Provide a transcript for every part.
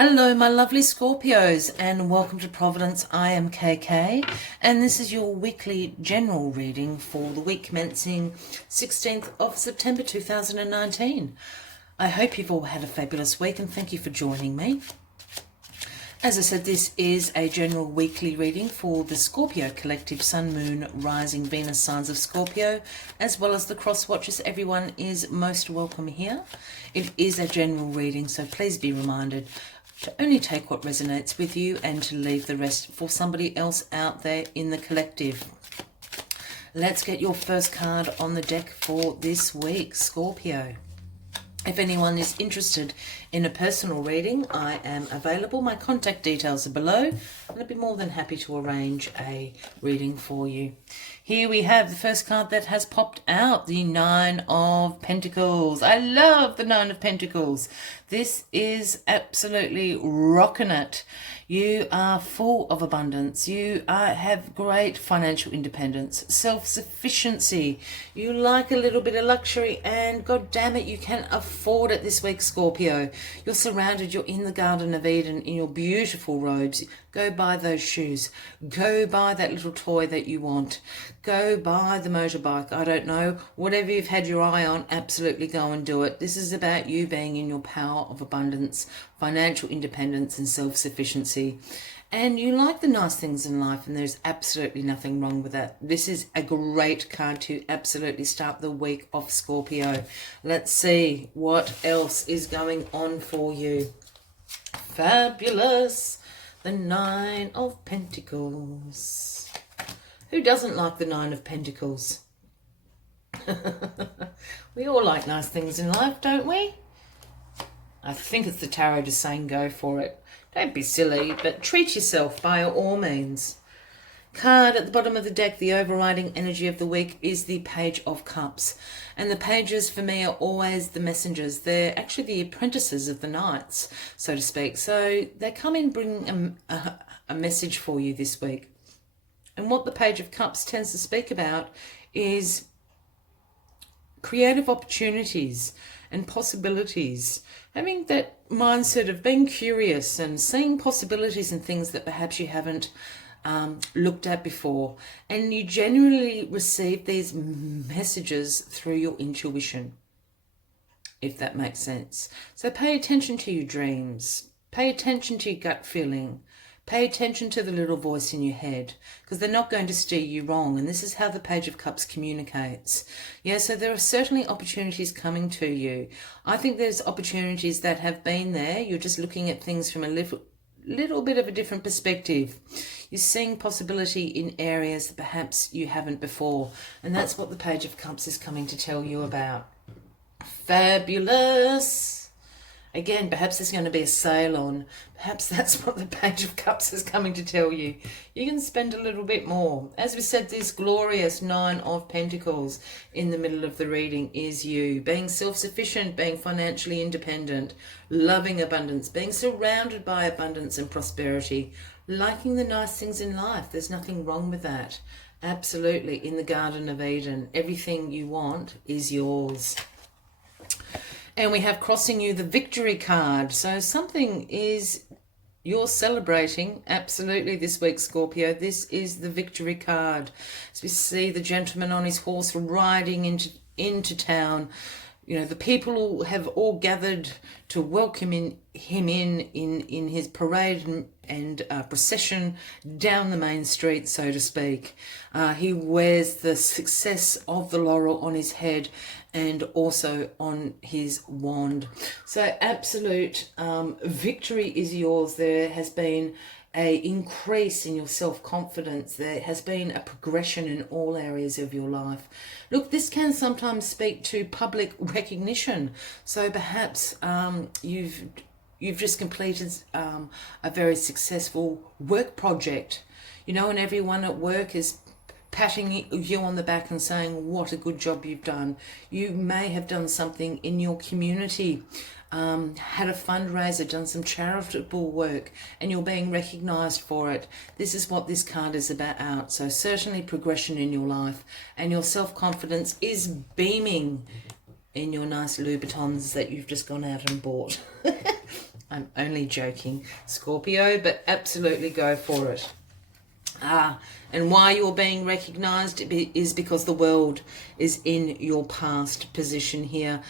Hello, my lovely Scorpios, and welcome to Providence. I am KK, and this is your weekly general reading for the week commencing 16th of September 2019. I hope you've all had a fabulous week, and thank you for joining me. As I said, this is a general weekly reading for the Scorpio collective, Sun, Moon, Rising, Venus signs of Scorpio, as well as the cross watchers. Everyone is most welcome here. It is a general reading, so please be reminded to only take what resonates with you and to leave the rest for somebody else out there in the collective. Let's get your first card on the deck for this week, Scorpio. If anyone is interested in a personal reading, I am available. My contact details are below, and I'd be more than happy to arrange a reading for you. Here we have the first card that has popped out, the Nine of Pentacles. I love the Nine of Pentacles. This is absolutely rocking it. You are full of abundance. You have great financial independence, self-sufficiency. You like a little bit of luxury, and god damn it, you can afford it this week, Scorpio. You're surrounded, you're in the Garden of Eden in your beautiful robes. Go buy those shoes. Go buy that little toy that you want. Go buy the motorbike. I don't know. Whatever you've had your eye on, absolutely go and do it. This is about you being in your power of abundance, financial independence and self-sufficiency. And you like the nice things in life, and there's absolutely nothing wrong with that. This is a great card to absolutely start the week off, Scorpio. Let's see what else is going on for you. Fabulous. The Nine of Pentacles. Who doesn't like the Nine of Pentacles? We all like nice things in life, don't we? I think it's the tarot just saying go for it. Don't be silly, but treat yourself by all means. Card at the bottom of the deck, the overriding energy of the week is the Page of Cups. And the pages for me are always the messengers. They're actually the apprentices of the knights, so to speak. So they come in bringing a message for you this week. And what the Page of Cups tends to speak about is creative opportunities and possibilities. Having that mindset of being curious and seeing possibilities and things that perhaps you haven't looked at before, and you generally receive these messages through your intuition, if that makes sense. So pay attention to your dreams, pay attention to your gut feeling, pay attention to the little voice in your head, because they're not going to steer you wrong. And this is how the Page of Cups communicates. Yeah, so there are certainly opportunities coming to you. I think there's opportunities that have been there. You're just looking at things from a little bit of a different perspective. You're seeing possibility in areas that perhaps you haven't before. And that's what the Page of Cups is coming to tell you about. Fabulous. Again, perhaps there's going to be a sale on. Perhaps that's what the Page of Cups is coming to tell you. You can spend a little bit more. As we said, this glorious Nine of Pentacles in the middle of the reading is you. Being self-sufficient, being financially independent, loving abundance, being surrounded by abundance and prosperity, liking the nice things in life. There's nothing wrong with that. Absolutely. In the Garden of Eden, everything you want is yours. And we have crossing you the Victory card. So something is you're celebrating absolutely this week, Scorpio. This is the Victory card. As we see the gentleman on his horse riding into town. You know, the people have all gathered to welcome him in his parade and procession down the main street, so to speak. He wears the success of the laurel on his head and also on his wand. So absolute victory is yours. There has been an increase in your self-confidence. There has been a progression in all areas of your life. Look, this can sometimes speak to public recognition. So perhaps you've just completed a very successful work project, you know, and everyone at work is patting you on the back and saying what a good job you've done. You may have done something in your community, had a fundraiser, done some charitable work, and you're being recognized for it. This is what this card is about. So certainly progression in your life, and your self-confidence is beaming in your nice Louboutins that you've just gone out and bought. I'm only joking, Scorpio, but absolutely go for it. And why you're being recognized is because the world is in your past position here.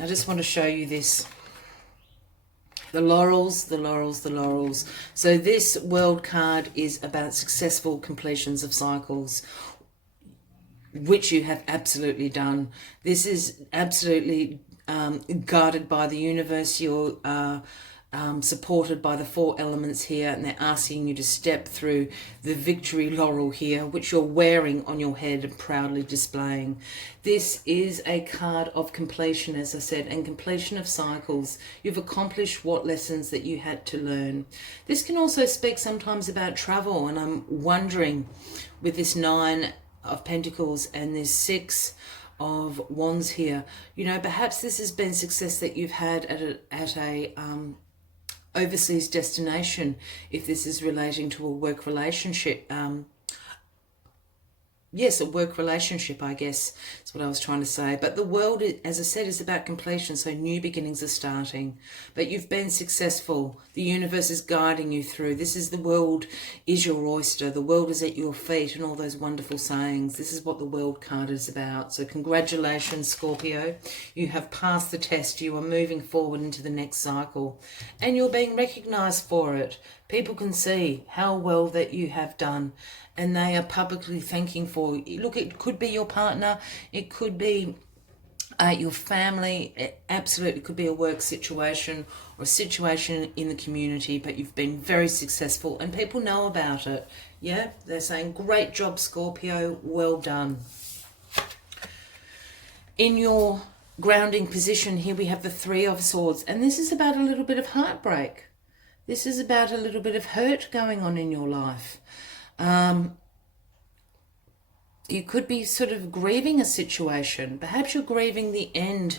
I just want to show you this. The laurels, the laurels, the laurels. So this world card is about successful completions of cycles, which you have absolutely done. This is absolutely guided by the universe. You're supported by the 4 elements here, and they're asking you to step through the victory laurel here, which you're wearing on your head and proudly displaying. This is a card of completion, as I said, and completion of cycles. You've accomplished what lessons that you had to learn. This can also speak sometimes about travel, and I'm wondering with this 9 of Pentacles and this 6 of Wands here, you know, perhaps this has been success that you've had at a overseas destination, if this is relating to a work relationship. Yes, a work relationship, I guess, is what I was trying to say. But the world, as I said, is about completion, so new beginnings are starting. But you've been successful. The universe is guiding you through. This is the world is your oyster. The world is at your feet, and all those wonderful sayings. This is what the world card is about. So congratulations, Scorpio. You have passed the test. You are moving forward into the next cycle, and you're being recognized for it. People can see how well that you have done, and they are publicly thanking for you. Look, it could be your partner, it could be your family, it absolutely could be a work situation or a situation in the community, but you've been very successful and people know about it. Yeah, they're saying, great job, Scorpio, well done. In your grounding position here, we have the 3 of Swords, and this is about a little bit of heartbreak. This is about a little bit of hurt going on in your life. You could be sort of grieving a situation. Perhaps you're grieving the end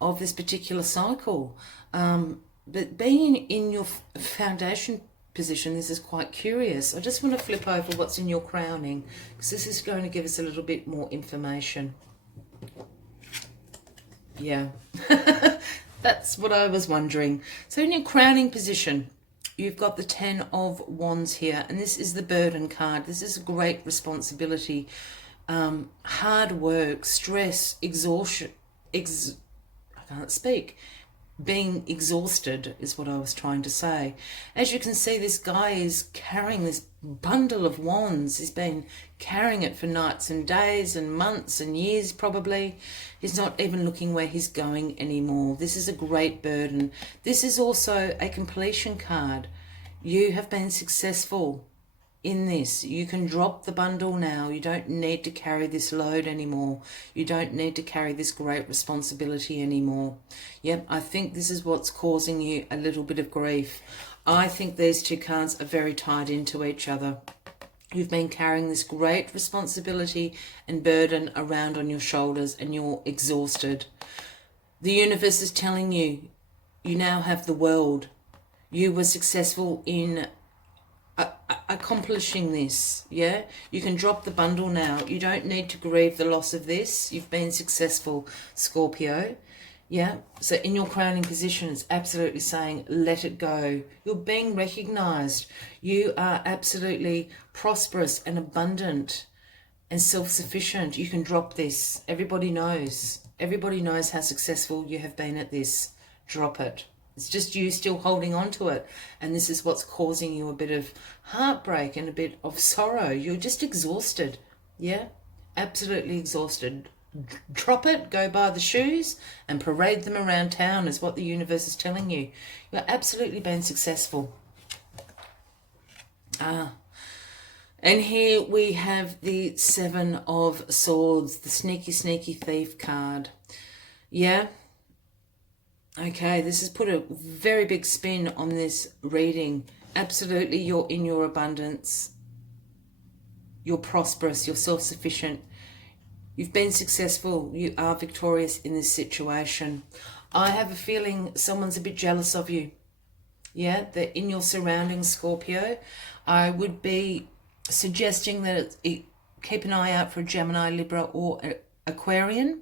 of this particular cycle. But being in your foundation position, this is quite curious. I just want to flip over what's in your crowning, because this is going to give us a little bit more information. Yeah, that's what I was wondering. So in your crowning position, you've got the 10 of Wands here, and this is the burden card. This is a great responsibility, hard work, stress, exhaustion, I can't speak. Being exhausted is what I was trying to say. As you can see, this guy is carrying this bundle of wands. He's been carrying it for nights and days and months and years probably. He's not even looking where he's going anymore. This is a great burden. This is also a completion card. You have been successful in this. You can drop the bundle now. You don't need to carry this load anymore. You don't need to carry this great responsibility anymore. Yep, I think this is what's causing you a little bit of grief. I think these 2 cards are very tied into each other. You've been carrying this great responsibility and burden around on your shoulders, and you're exhausted. The universe is telling you, you now have the world. You were successful in accomplishing this. Yeah, you can drop the bundle now. You don't need to grieve the loss of this. You've been successful, Scorpio. Yeah, so in your crowning position, it's absolutely saying let it go. You're being recognized. You are absolutely prosperous and abundant and self-sufficient. You can drop this. Everybody knows how successful you have been at this. Drop it. It's just you still holding on to it. And this is what's causing you a bit of heartbreak and a bit of sorrow. You're just exhausted. Yeah, absolutely exhausted. Drop it, go buy the shoes and parade them around town is what the universe is telling you. You're absolutely been successful. And here we have the 7 of Swords, the sneaky, sneaky thief card. Yeah. Okay, this has put a very big spin on this reading. Absolutely, you're in your abundance. You're prosperous, you're self-sufficient. You've been successful. You are victorious in this situation. I have a feeling someone's a bit jealous of you. Yeah, they're in your surroundings, Scorpio. I would be suggesting that keep an eye out for a Gemini, Libra or Aquarian.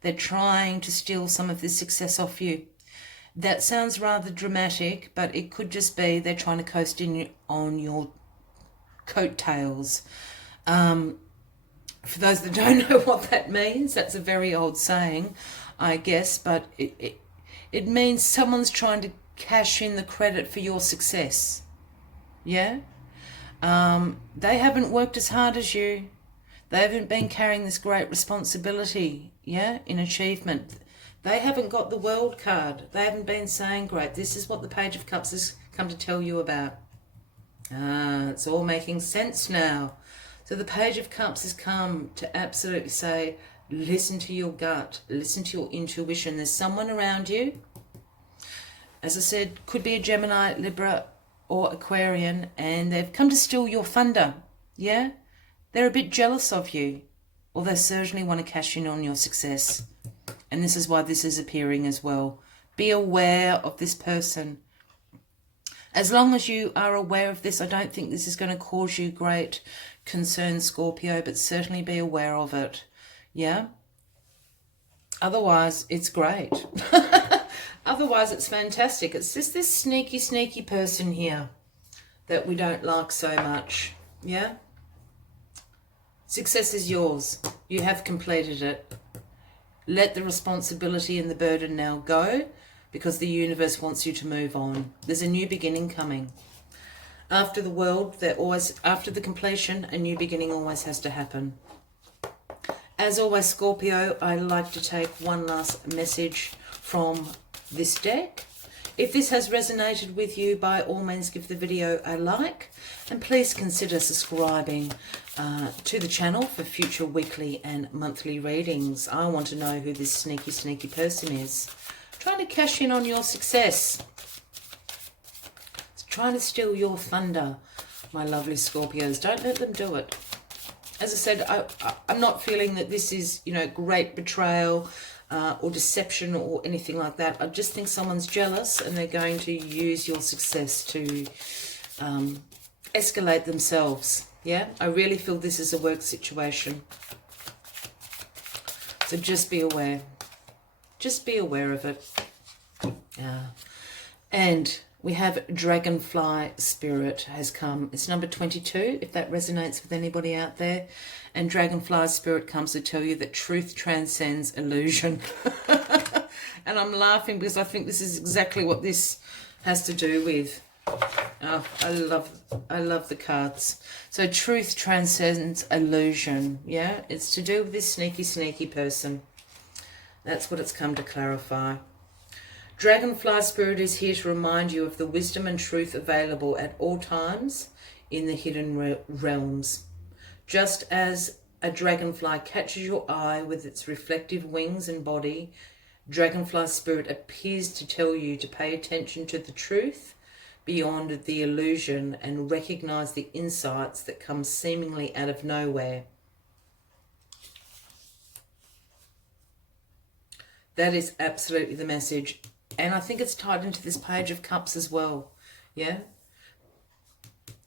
They're trying to steal some of this success off you. That sounds rather dramatic, but it could just be they're trying to coast in on your coattails. For those that don't know what that means, that's a very old saying, I guess, but it means someone's trying to cash in the credit for your success. Yeah? They haven't worked as hard as you. They haven't been carrying this great responsibility, yeah, in achievement. They haven't got the world card. They haven't been saying, great, this is what the Page of Cups has come to tell you about. It's all making sense now. So the Page of Cups has come to absolutely say, listen to your gut, listen to your intuition. There's someone around you. As I said, could be a Gemini, Libra, or Aquarian, and they've come to steal your thunder. Yeah? They're a bit jealous of you, or they certainly want to cash in on your success. And this is why this is appearing as well. Be aware of this person. As long as you are aware of this, I don't think this is going to cause you great concern, Scorpio, but certainly be aware of it. Yeah? Otherwise, it's great. Otherwise, it's fantastic. It's just this sneaky, sneaky person here that we don't like so much. Yeah? Success is yours. You have completed it. Let the responsibility and the burden now go, because the universe wants you to move on. There's a new beginning coming. After the world, after the completion, a new beginning always has to happen. As always, Scorpio, I like to take one last message from this deck. If this has resonated with you, by all means give the video a like, and please consider subscribing to the channel for future weekly and monthly readings. I want to know who this sneaky, sneaky person is. Trying to cash in on your success. It's trying to steal your thunder, my lovely Scorpios. Don't let them do it. As I said, I'm not feeling that this is, great betrayal or deception or anything like that. I just think someone's jealous and they're going to use your success to escalate themselves. Yeah, I really feel this is a work situation. So just be aware. Just be aware of it. And we have Dragonfly Spirit has come. It's number 22, if that resonates with anybody out there. And Dragonfly Spirit comes to tell you that truth transcends illusion. And I'm laughing because I think this is exactly what this has to do with. Oh, I love the cards. So truth transcends illusion. Yeah, it's to do with this sneaky, sneaky person. That's what it's come to clarify. Dragonfly Spirit is here to remind you of the wisdom and truth available at all times in the hidden realms. Just as a dragonfly catches your eye with its reflective wings and body, Dragonfly Spirit appears to tell you to pay attention to the truth beyond the illusion and recognize the insights that come seemingly out of nowhere. That is absolutely the message. And I think it's tied into this Page of Cups as well. Yeah?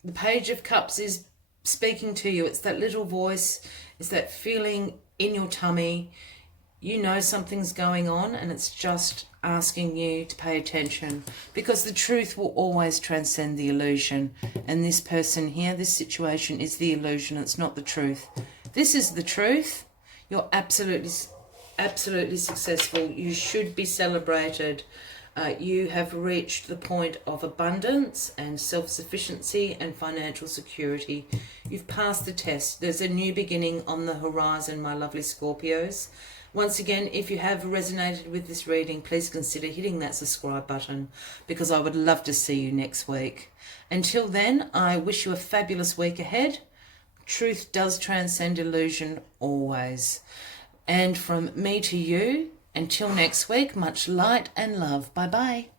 The Page of Cups is speaking to you. It's that little voice. It's that feeling in your tummy. You know something's going on and it's just asking you to pay attention. Because the truth will always transcend the illusion. And this person here, this situation is the illusion. It's not the truth. This is the truth. You're absolutely successful. You should be celebrated. You have reached the point of abundance and self-sufficiency and financial security. You've passed the test. There's a new beginning on the horizon, my lovely Scorpios. Once again, if you have resonated with this reading, please consider hitting that subscribe button, because I would love to see you next week. Until then, I wish you a fabulous week ahead. Truth does transcend illusion always. And from me to you, until next week, much light and love. Bye-bye.